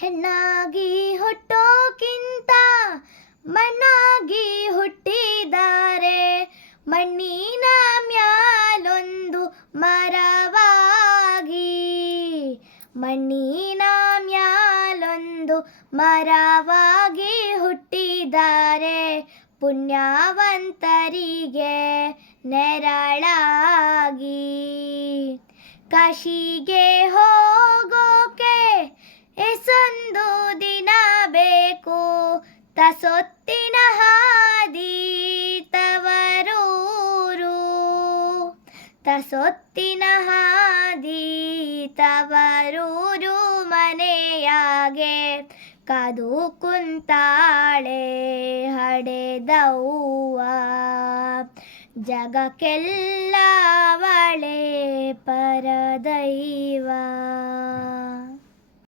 ಹೆಣ್ಣಾಗಿ ಹುಟ್ಟೋಕ್ಕಿಂತ ಮಣ್ಣಾಗಿ ಹುಟ್ಟಿದ್ದಾರೆ ಮಣ್ಣಿನ ಮ್ಯಾಲೊಂದು ಮರವಾಗಿ. ಮಣ್ಣಿನ ಮ್ಯಾಲೊಂದು ಮರವಾಗಿ ಹುಟ್ಟಿದ್ದಾರೆ ಪುಣ್ಯವಂತರಿಗೆ ನೆರಳಾಗಿ. ಕಾಶಿಗೆ ಹೋಗೋಕೆ ತಸೊತ್ತಿನ ಹಾದಿ ತವರೂರು. ತಸೊತ್ತಿನ ಹಾದಿ ತವರೂರು ಮನೆಯಾಗೆ. ಕಾದು ಕುಂತಾಳೆ ಹಡೆದವ್ವ. ಜಗಕ್ಕೆಲ್ಲ ಪರದೈವ.